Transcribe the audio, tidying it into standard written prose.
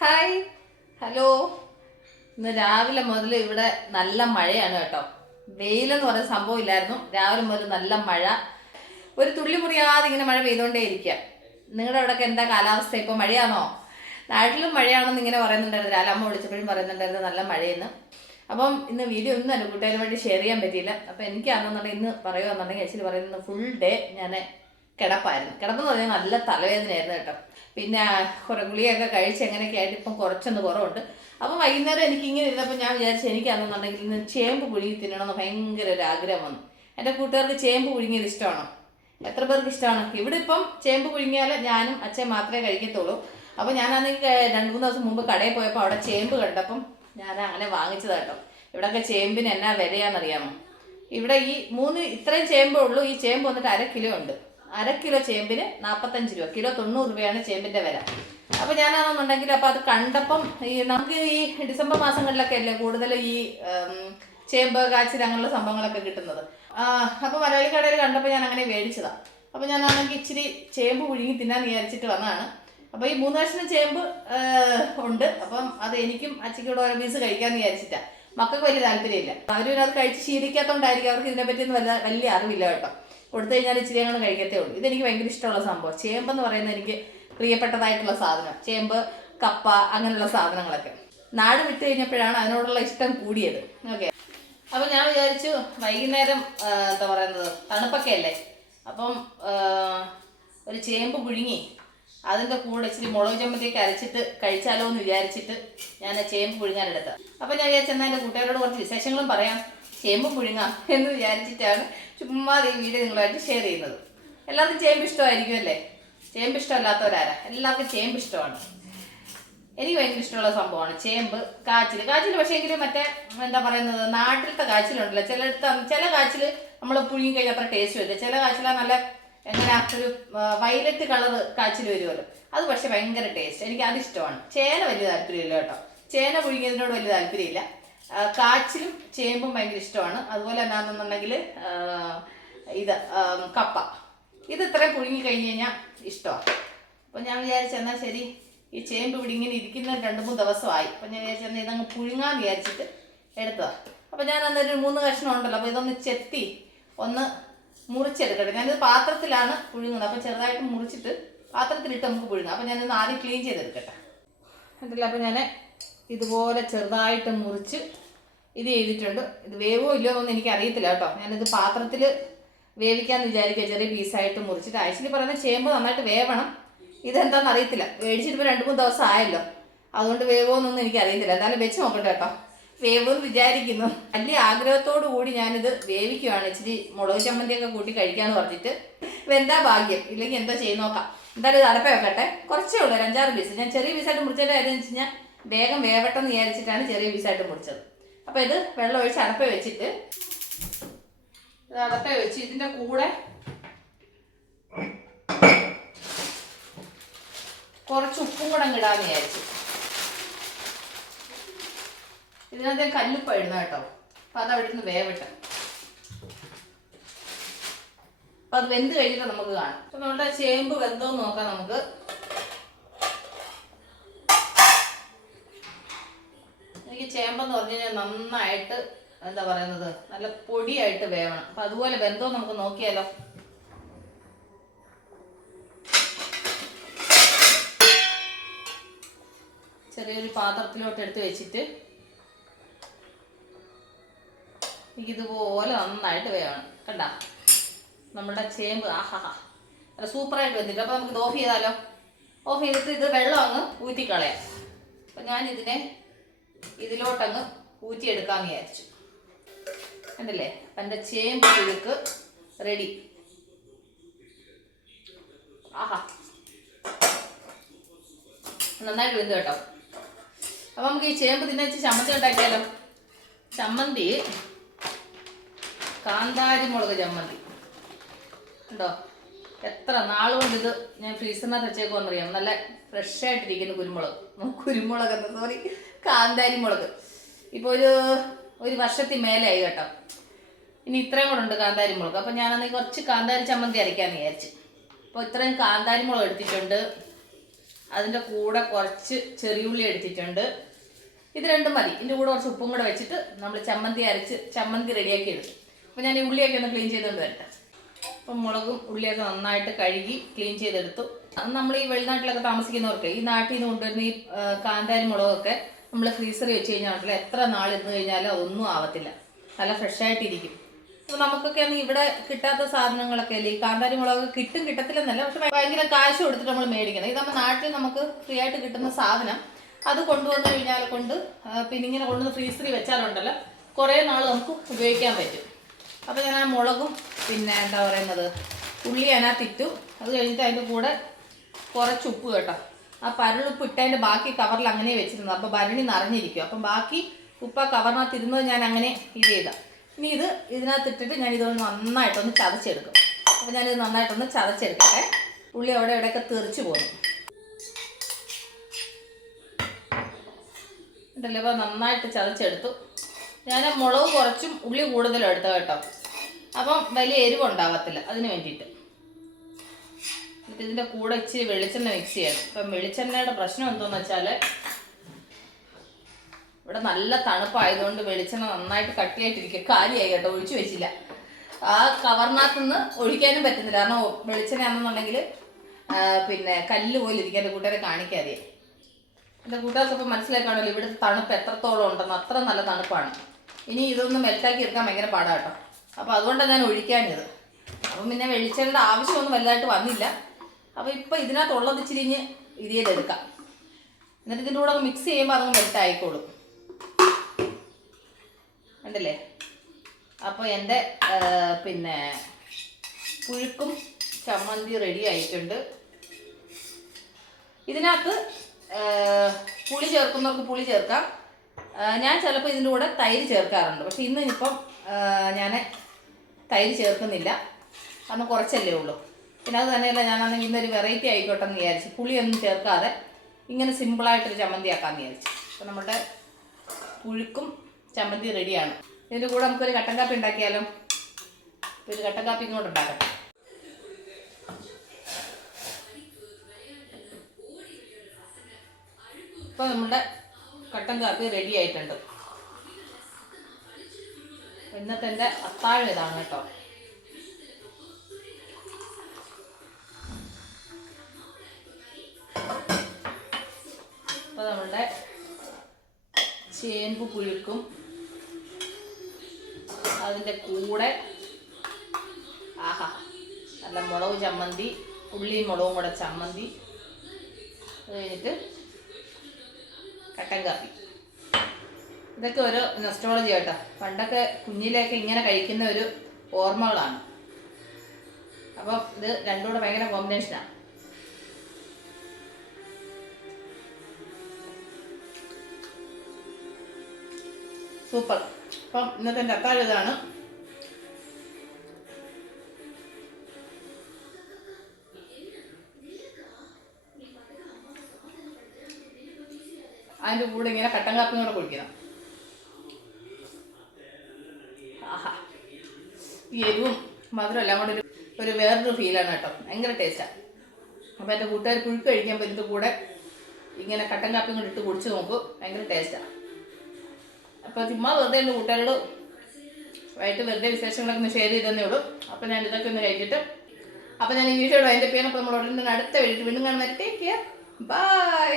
Hi, hello. ഇന്ന് രാവിലെ മുതൽ ഇവിടെ നല്ല മഴയാണ് കേട്ടോ. വെയിലെന്ന് പറയുന്ന സംഭവം ഇല്ലായിരുന്നു. രാവിലെ മുതൽ നല്ല മഴ, ഒരു തുള്ളി മുറിയാതെ ഇങ്ങനെ മഴ പെയ്തുകൊണ്ടേ ഇരിക്കുക. നിങ്ങളുടെ അവിടെയൊക്കെ എന്താ കാലാവസ്ഥ? ഇപ്പോൾ മഴയാണോ? നാട്ടിലും മഴയാണെന്ന് ഇങ്ങനെ പറയുന്നുണ്ടായിരുന്നു. രാലമ്മ വിളിച്ചപ്പോഴും പറയുന്നുണ്ടായിരുന്നു നല്ല മഴയെന്ന്. അപ്പം ഇന്ന് വീഡിയോ ഒന്നും അല്ല കൂട്ടുകാരും വേണ്ടി ഷെയർ ചെയ്യാൻ പറ്റിയില്ല. അപ്പം എനിക്കാണെന്നുണ്ടെങ്കിൽ ഇന്ന് പറയുകയെന്നുണ്ടെങ്കിൽ ആക്ച്വലി പറയുന്നത് ഫുൾ ഡേ ഞാൻ കിടപ്പായിരുന്നു. കിടപ്പെന്ന് പറഞ്ഞാൽ നല്ല തലവേദനയായിരുന്നു കേട്ടോ. പിന്നെ കുറെ ഗുളിയൊക്കെ കഴിച്ച് എങ്ങനെയൊക്കെ ആയിട്ട് ഇപ്പം കുറച്ചൊന്ന് കുറവുണ്ട്. അപ്പം വൈകുന്നേരം എനിക്കിങ്ങനെ ഇരുന്നപ്പോൾ ഞാൻ വിചാരിച്ചു എനിക്കാണെന്നുണ്ടെങ്കിൽ ഇന്ന് ചേമ്പ് പുഴുങ്ങി തിന്നണമെന്ന് ഭയങ്കര ഒരു ആഗ്രഹം വന്നു. എൻ്റെ കൂട്ടുകാർക്ക് ചേമ്പ് പുഴുങ്ങിയത് ഇഷ്ടമാണോ? എത്ര പേർക്ക് ഇഷ്ടമാണ്? ഇവിടെ ഇപ്പം ചേമ്പ് പുഴുങ്ങിയാൽ ഞാനും അച്ഛൻ മാത്രമേ കഴിക്കത്തുള്ളൂ. അപ്പോൾ ഞാനാണെങ്കിൽ 2-3 ദിവസം മുമ്പ് കടയിൽ പോയപ്പോൾ അവിടെ ചേമ്പ് കണ്ടപ്പം ഞാൻ അങ്ങനെ വാങ്ങിച്ചതാട്ടോ. ഇവിടെയൊക്കെ ചേമ്പിന് എന്നാ വിലയാണെന്നറിയാമോ? ഇവിടെ ഈ ഇത്രയും ചേമ്പേ ഉള്ളൂ. ഈ ചേമ്പ് വന്നിട്ട് 1/2 കിലോ ഉണ്ട്. 1/2 കിലോ ചേമ്പിന് 45 രൂപ, കിലോ 90 രൂപയാണ് ചേമ്പിൻ്റെ വില. അപ്പോൾ ഞാനാണെന്നുണ്ടെങ്കിൽ അപ്പോൾ അത് കണ്ടപ്പം നമുക്ക് ഈ ഡിസംബർ മാസങ്ങളിലൊക്കെ അല്ലേ കൂടുതൽ ഈ ചേമ്പ് കാച്ചിൽ അങ്ങനെയുള്ള സംഭവങ്ങളൊക്കെ കിട്ടുന്നത്. അപ്പോൾ മലയാളി കടയിൽ കണ്ടപ്പോൾ ഞാൻ അങ്ങനെ മേടിച്ചതാണ്. അപ്പോൾ ഞാനാണെങ്കിൽ ഇച്ചിരി ചേമ്പ് പുഴുങ്ങി തിന്നാൻ വിചാരിച്ചിട്ട് വന്നതാണ്. അപ്പോൾ ഈ 3 കഷ്ണം ചേമ്പ് ഉണ്ട്. അപ്പം അത് എനിക്കും അച്ഛയ്ക്കൂടെ ഓരോ പീസ് കഴിക്കാമെന്ന് വിചാരിച്ചിട്ടാണ്. മക്കൾക്ക് വലിയ താല്പര്യമില്ല. അവരും അത് കഴിച്ച് ശീലിക്കാത്തതുകൊണ്ടായിരിക്കും അവർക്ക് ഇതിനെപ്പറ്റിയൊന്നും വലിയ അറിവില്ല കേട്ടോ. കൊടുത്തു കഴിഞ്ഞാൽ ഇച്ചിരി ഞങ്ങൾ കഴിക്കത്തേ ഉള്ളൂ. ഇതെനിക്ക് ഭയങ്കര ഇഷ്ടമുള്ള സംഭവം. ചേമ്പെന്ന് പറയുന്നത് എനിക്ക് പ്രിയപ്പെട്ടതായിട്ടുള്ള സാധനം. ചേമ്പ്, കപ്പ അങ്ങനെയുള്ള സാധനങ്ങളൊക്കെ നാട് വിട്ട് കഴിഞ്ഞപ്പോഴാണ് അതിനോടുള്ള ഇഷ്ടം കൂടിയത്. ഓക്കെ, അപ്പം ഞാൻ വിചാരിച്ചു വൈകുന്നേരം എന്താ പറയുന്നത് തണുപ്പൊക്കെ അല്ലേ, അപ്പം ഒരു ചേമ്പ് പുഴുങ്ങി അതിൻ്റെ കൂടെ ഇച്ചിരി മുളക് ചമ്മന്തിയൊക്കെ അരച്ചിട്ട് കഴിച്ചാലോ എന്ന് വിചാരിച്ചിട്ട് ഞാൻ ചേമ്പ് പുഴുങ്ങാനെടുത്തത്. അപ്പം ഞാൻ വിചാരിച്ചെന്നാൽ എൻ്റെ കൂട്ടുകാരോട് കുറച്ച് വിശേഷങ്ങളും പറയാം, ചേമ്പ് പുഴുങ്ങാം എന്ന് വിചാരിച്ചിട്ടാണ് ചുമ്മാ ഈ വീഡിയോ നിങ്ങളുമായിട്ട് ഷെയർ ചെയ്യുന്നത്. എല്ലാവർക്കും ചേമ്പ് ഇഷ്ടമായിരിക്കും അല്ലേ? ചേമ്പ് ഇഷ്ടമല്ലാത്തവരാരാ? എല്ലാവർക്കും ചേമ്പ് ഇഷ്ടമാണ്. എനിക്ക് ഭയങ്കര ഇഷ്ടമുള്ള സംഭവമാണ് ചേമ്പ്. കാച്ചിൽ പക്ഷേ എങ്കിലും മറ്റേ എന്താ പറയുന്നത് നാട്ടിലത്തെ കാച്ചിലുണ്ടല്ലോ, ചില കാച്ചിൽ നമ്മൾ പുഴുങ്ങി കഴിഞ്ഞാൽ അത്ര ടേസ്റ്റ് വരില്ല. ചില കാച്ചില നല്ല എങ്ങനെ ഒരു വയലറ്റ് കളറ് കാച്ചിൽ വരുമല്ലോ, അത് പക്ഷെ ഭയങ്കര ടേസ്റ്റ്. എനിക്ക് അതിഷ്ടമാണ്. ചേന വലിയ താല്പര്യമില്ല കേട്ടോ. ചേന പുഴുങ്ങിയതിനോട് വലിയ താല്പര്യമില്ല. കാച്ചിലും ചേമ്പും ഭയങ്കര ഇഷ്ടമാണ്. അതുപോലെ എന്നാണെന്നുണ്ടെങ്കിൽ ഇത് കപ്പ, ഇത് ഇത്രയും പുഴുങ്ങി കഴിഞ്ഞ് കഴിഞ്ഞാൽ ഇഷ്ടമാണ്. അപ്പം ഞാൻ വിചാരിച്ചെന്നാൽ ശരി, ഈ ചേമ്പ് ഇവിടെ ഇങ്ങനെ ഇരിക്കുന്ന 2-3 ദിവസമായി. അപ്പം ഞാൻ വിചാരിച്ചെന്നാൽ ഇതങ്ങ് പുഴുങ്ങാന്ന് വിചാരിച്ചിട്ട് എടുത്തതാണ്. അപ്പം ഞാൻ അന്നൊരു 3 കഷ്ണം ഉണ്ടല്ലോ, അപ്പോൾ ഇതൊന്ന് ചെത്തി ഒന്ന് മുറിച്ചെടുക്കട്ടെ. ഞാനിത് പാത്രത്തിലാണ് പുഴുങ്ങുന്നത്. അപ്പം ചെറുതായിട്ട് മുറിച്ചിട്ട് പാത്രത്തിലിട്ട് നമുക്ക് പുഴുങ്ങാം. അപ്പം ഞാനിന്ന് ആദ്യം ക്ലീൻ ചെയ്തെടുക്കട്ടെ. എന്നിട്ടില്ല, അപ്പം ഞാൻ ഇതുപോലെ ചെറുതായിട്ട് മുറിച്ച് ഇത് ചെയ്തിട്ടുണ്ട്. ഇത് വേവോ ഇല്ലയോ എന്നൊന്നും എനിക്ക് അറിയത്തില്ല കേട്ടോ. ഞാനിത് പാത്രത്തിൽ വേവിക്കാമെന്ന് വിചാരിക്കുക, ചെറിയ പീസായിട്ട് മുറിച്ചിട്ട്. ആക്ച്വലി പറയുന്നത് ചേമ്പ് നന്നായിട്ട് വേവണം. ഇതെന്താണെന്ന് അറിയത്തില്ല. മേടിച്ചിട്ട് ഇപ്പോൾ 2-3 ദിവസം ആയല്ലോ, അതുകൊണ്ട് വേവോ എന്നൊന്നും എനിക്ക് അറിയത്തില്ല. എന്തായാലും വെച്ച് നോക്കട്ടെ കേട്ടോ. വേവെന്ന് വിചാരിക്കുന്നു. വലിയ ആഗ്രഹത്തോടു കൂടി ഞാനിത് വേവിക്കുവാണ്. ഇച്ചിരി മുളക് ചമ്മന്തിയൊക്കെ കൂട്ടി കഴിക്കാമെന്ന് പറഞ്ഞിട്ട്. വെന്താ ഭാഗ്യം, ഇല്ലെങ്കിൽ എന്തോ ചെയ്ത് നോക്കാം. എന്തായാലും ഇത് അടപ്പ വെക്കട്ടെ. കുറച്ചേ ഉള്ളൂ, 5-6 പീസ്. ഞാൻ ചെറിയ പീസായിട്ട് മുറിച്ചതിൻ്റെ കാര്യം എന്ന് വെച്ച് കഴിഞ്ഞാൽ വേഗം വേവട്ടെന്ന് വിചാരിച്ചിട്ടാണ് ചെറിയ പീസായിട്ട് മുറിച്ചത്. അപ്പോൾ ഇത് വെള്ളം ഒഴിച്ച് അടപ്പ വെച്ചിട്ട് ഇത് അടപ്പ വെച്ച് ഇതിൻ്റെ കൂടെ കുറച്ച് ഉപ്പും കൂടെ ഇടാന്ന് വിചാരിച്ചു. ഇതിനകത്ത് കല്ലുപ്പ ഇടുന്ന കേട്ടോ. അപ്പം അത് അവിടെ നിന്ന് വേവട്ടെ. അപ്പം അത് വെന്ത് കഴിഞ്ഞിട്ട് നമുക്ക് കാണാം. അപ്പം നമ്മുടെ ചേമ്പ് വെന്തോന്ന് നോക്കാം നമുക്ക്. എനിക്ക് ചേമ്പെന്ന് പറഞ്ഞു കഴിഞ്ഞാൽ നന്നായിട്ട് എന്താ പറയുന്നത് നല്ല പൊടിയായിട്ട് വേവണം. അപ്പം അതുപോലെ വെന്തോ നമുക്ക് നോക്കിയാലോ. ചെറിയൊരു പാത്രത്തിലോട്ട് എടുത്ത് വെച്ചിട്ട് എനിക്കിതുപോലെ നന്നായിട്ട് വേവണം. കണ്ട നമ്മുടെ ചേമ്പ് ആഹാ അല്ല സൂപ്പറായിട്ട് വെന്തിട്ട്. അപ്പോൾ നമുക്ക് ഓഫ് ചെയ്താലോ. ഓഫ് ചെയ്തിട്ട് ഇത് വെള്ളം അങ്ങ് ഊറ്റിക്കളയാം. അപ്പം ഞാനിതിനെ ഇതിലോട്ടങ്ങ് ഊറ്റിയെടുക്കാമെന്ന് വിചാരിച്ചു. കണ്ടില്ലേ, അപ്പം എൻ്റെ ചേമ്പ് പുഴുക്ക് റെഡി. ആഹാ നന്നായിട്ട് വെന്ത് കേട്ടോ. അപ്പം നമുക്ക് ഈ ചേമ്പ് തിന്നച്ച് ചമ്മന്തി ഉണ്ടാക്കിയാലോ. ചമ്മന്തി കാന്താരി മുളക് ചമ്മന്തി ഉണ്ടോ? എത്ര നാളുകൊണ്ട് ഇത് ഞാൻ ഫ്രീസറിനകത്ത് വെച്ചേക്കുമെന്നറിയാം. നല്ല ഫ്രഷ് ആയിട്ടിരിക്കുന്ന കുരുമുളക് കാന്താരി മുളക്. ഇപ്പോൾ ഒരു വർഷത്തിൽ മേലെയായി കേട്ടോ. ഇനി ഇത്രയും കൂടെ ഉണ്ട് കാന്താരി മുളക്. അപ്പം ഞാനന്ന് കുറച്ച് കാന്താരി ചമ്മന്തി അരയ്ക്കാമെന്ന് വിചാരിച്ചു. അപ്പോൾ ഇത്രയും കാന്താരി മുളക് എടുത്തിട്ടുണ്ട്. അതിൻ്റെ കൂടെ കുറച്ച് ചെറിയുള്ളി എടുത്തിട്ടുണ്ട്. ഇത് രണ്ടും മതി. ഇതിൻ്റെ കൂടെ കുറച്ച് ഉപ്പും കൂടെ വെച്ചിട്ട് നമ്മൾ ചമ്മന്തി അരച്ച് ചമ്മന്തി റെഡിയാക്കി എടുക്കും. അപ്പോൾ ഞാൻ ഈ ഉള്ളിയൊക്കെ ഒന്ന് ക്ലീൻ ചെയ്തുകൊണ്ട് വരട്ടെ. അപ്പം മുളകും ഉള്ളിയൊക്കെ നന്നായിട്ട് കഴുകി ക്ലീൻ ചെയ്തെടുത്തു. നമ്മൾ ഈ വെളിനാട്ടിലൊക്കെ താമസിക്കുന്നവർക്ക് ഈ നാട്ടിൽ നിന്ന് കൊണ്ടുവരുന്ന ഈ കാന്താരി മുളകൊക്കെ നമ്മൾ ഫ്രീസറിൽ വെച്ച് കഴിഞ്ഞാൽ എത്ര നാളിരുന്ന് കഴിഞ്ഞാലും അതൊന്നും ആവത്തില്ല, നല്ല ഫ്രഷായിട്ടിരിക്കും. അപ്പോൾ നമുക്കൊക്കെ ആണെങ്കിൽ ഇവിടെ കിട്ടാത്ത സാധനങ്ങളൊക്കെ അല്ലേ, ഈ കാന്താരി മുളക് കിട്ടും കിട്ടത്തില്ലെന്നല്ല, പക്ഷെ ഭയങ്കര കാശ് കൊടുത്തിട്ട് നമ്മൾ മേടിക്കണം. ഇത് നമ്മുടെ നാട്ടിൽ നമുക്ക് ഫ്രീ ആയിട്ട് കിട്ടുന്ന സാധനം. അത് കൊണ്ടുവന്നു കഴിഞ്ഞാൽ പിന്നെ ഇങ്ങനെ കൊണ്ടുവന്ന് ഫ്രീസറിൽ വെച്ചാലുണ്ടല്ലോ കുറേ നാൾ നമുക്ക് ഉപയോഗിക്കാൻ പറ്റും. അപ്പോൾ ഞാൻ ആ മുളകും പിന്നെ എന്താ പറയുന്നത് ഉള്ളി അതിനകത്തിട്ടു. അത് കഴിഞ്ഞിട്ട് അതിൻ്റെ കൂടെ കുറച്ച് ഉപ്പ് കേട്ടോ, ആ പരളുപ്പ് ഇട്ടതിൻ്റെ ബാക്കി കവറിൽ അങ്ങനെ വെച്ചിരുന്നു. അപ്പോൾ ഭരണി നിറഞ്ഞിരിക്കും. അപ്പം ബാക്കി ഉപ്പ് ആ കവറിനകത്ത് ഇരുന്നത് ഞാൻ അങ്ങനെ ഇത് ചെയ്താൽ. ഇനി ഇതിനകത്തിട്ടിട്ട് ഞാൻ ഇതൊന്ന് നന്നായിട്ടൊന്ന് ചതച്ചെടുക്കും. അപ്പോൾ ഞാനിത് നന്നായിട്ടൊന്ന് ചതച്ചെടുക്കട്ടെ. ഉള്ളി അവിടെ എവിടെയൊക്കെ തെറിച്ച് പോകുന്നു ഉണ്ടല്ലോ. അപ്പോൾ നന്നായിട്ട് ചതച്ചെടുത്തു. ഞാൻ മുളക് കുറച്ചും ഉള്ളി കൂടുതലും എടുത്തത് കേട്ടോ, അപ്പം വലിയ എരിവുണ്ടാകത്തില്ല, അതിന് വേണ്ടിയിട്ട്. എന്നിട്ട് ഇതിൻ്റെ കൂടെ ഇച്ചിരി വെളിച്ചെണ്ണ മിക്സ് ചെയ്യണം. അപ്പം വെളിച്ചെണ്ണയുടെ പ്രശ്നം എന്താണെന്ന് വെച്ചാൽ ഇവിടെ നല്ല തണുപ്പായതുകൊണ്ട് വെളിച്ചെണ്ണ നന്നായിട്ട് കട്ടിയായിട്ടിരിക്കുക. കാര്യമായി കേട്ടോ, ഒഴിച്ചു വെച്ചില്ല. ആ കവറിനകത്ത് നിന്ന് ഒഴിക്കാനും പറ്റുന്നില്ല, കാരണം വെളിച്ചെണ്ണയാണെന്നുണ്ടെങ്കിൽ പിന്നെ കല്ല് പോലെ ഇരിക്കാൻ എൻ്റെ കൂട്ടുകാരെ കാണിക്കാതെ. എൻ്റെ കൂട്ടുകാർക്കിപ്പോൾ മനസ്സിലാക്കാണല്ലോ ഇവിടുത്തെ തണുപ്പ് എത്രത്തോളം ഉണ്ടെന്ന്. അത്ര നല്ല തണുപ്പാണ്. ഇനി ഇതൊന്ന് മെൽറ്റാക്കി എടുക്കാൻ ഭയങ്കര പാടാട്ടോ. അപ്പോൾ അതുകൊണ്ടാണ് ഞാൻ ഒഴിക്കാഞ്ഞത്. അപ്പം പിന്നെ വെളിച്ചെണ്ണയുടെ ആവശ്യമൊന്നും വലുതായിട്ട് വന്നില്ല. അപ്പോൾ ഇപ്പോൾ ഇതിനകത്തുള്ളത് ഇച്ചിരിഞ്ഞ് ഇത് ചെയ്തെടുക്കാം. എന്നിട്ട് ഇതിൻ്റെ കൂടെ മിക്സ് ചെയ്യുമ്പോൾ അതങ്ങ് മെൽറ്റ് ആയിക്കോളും. ഉണ്ടല്ലേ. അപ്പോൾ എൻ്റെ പിന്നെ പുഴുക്കും ചമ്മന്തി റെഡി ആയിട്ടുണ്ട്. ഇതിനകത്ത് പുളി ചേർക്കുന്നവർക്ക് പുളി ചേർക്കാം. ഞാൻ ചിലപ്പോൾ ഇതിൻ്റെ കൂടെ തൈര് ചേർക്കാറുണ്ട്. പക്ഷെ ഇന്നിപ്പം ഞാൻ തൈര് ചേർക്കുന്നില്ല, കാരണം കുറച്ചല്ലേ ഉള്ളൂ. പിന്നെ അത് തന്നെയല്ല, ഞാനാണെങ്കിൽ ഇന്നൊരു വെറൈറ്റി ആയിക്കോട്ടെ എന്ന് വിചാരിച്ചു. പുളിയൊന്നും ചേർക്കാതെ ഇങ്ങനെ സിമ്പിളായിട്ടൊരു ചമ്മന്തി ആക്കാമെന്ന് വിചാരിച്ചു. അപ്പോൾ നമ്മുടെ പുഴുക്കും ചമ്മന്തി റെഡിയാണ്. ഇതിൻ്റെ കൂടെ നമുക്കൊരു കട്ടൻ കാപ്പി ഉണ്ടാക്കിയാലോ? ഒരു കട്ടൻ കാപ്പി ഇങ്ങോട്ട് ഉണ്ടാക്കട്ടെ. ഇപ്പോൾ നമ്മുടെ കട്ടൻ കാപ്പി റെഡി ആയിട്ടുണ്ട്. ഇന്നത്തെ എൻ്റെ അത്താഴം ഇതാണ് കേട്ടോ. അപ്പോൾ നമ്മളുടെ ചേമ്പ് പുഴുക്കും അതിൻ്റെ കൂടെ ആഹാ നല്ല മുളക് ചമ്മന്തി, ഉള്ളിയും മുളകും കൂടെ ചമ്മന്തി, അത് കഴിഞ്ഞിട്ട് കട്ടൻ കാപ്പി. ഇതൊക്കെ ഓരോ നൊസ്റ്റോളജി കേട്ടോ. പണ്ടൊക്കെ കുഞ്ഞിലേക്ക് ഇങ്ങനെ കഴിക്കുന്ന ഒരു ഓർമ്മകളാണ്. അപ്പം ഇത് രണ്ടും കൂടെ ഭയങ്കര കോമ്പിനേഷനാണ്. സൂപ്പർ. അപ്പം ഇന്നത്തെ എൻ്റെ അത്താഴം ഇതാണ്. അതിൻ്റെ കൂടെ ഇങ്ങനെ കട്ടൻ കാപ്പിയും കൂടെ കുടിക്കണം. ആഹാ, ഈ എരിവും മധുരം എല്ലാം കൂടെ ഒരു വേറൊരു ഫീലാണ് കേട്ടോ. ഭയങ്കര ടേസ്റ്റാണ്. അപ്പോൾ എൻ്റെ കൂട്ടുകാർ പുഴുക്ക് കഴിക്കാൻ പറ്റുന്ന കൂടെ ഇങ്ങനെ കട്ടൻ കാപ്പിയും കൂടെ ഇട്ട് കുടിച്ച് നോക്കും, ഭയങ്കര ടേസ്റ്റാണ്. അപ്പോൾ ചുമ്മാ വെറുതെ എൻ്റെ കൂട്ടുകാരോട് വൈകിട്ട് വെറുതെ വിശേഷങ്ങളൊക്കെ ഒന്ന് ഷെയർ ചെയ്തതന്നേ ഉള്ളൂ. അപ്പോൾ ഞാൻ ഇതൊക്കെ ഒന്ന് കഴിച്ചിട്ട് അപ്പോൾ ഞാൻ ഈ വീഡിയോയുടെ അതിൻ്റെ പേര്. അപ്പോൾ നമ്മൾ ഉടനെ അടുത്ത വീഡിയോ വീണ്ടും കാണുന്നത്. Take care, by.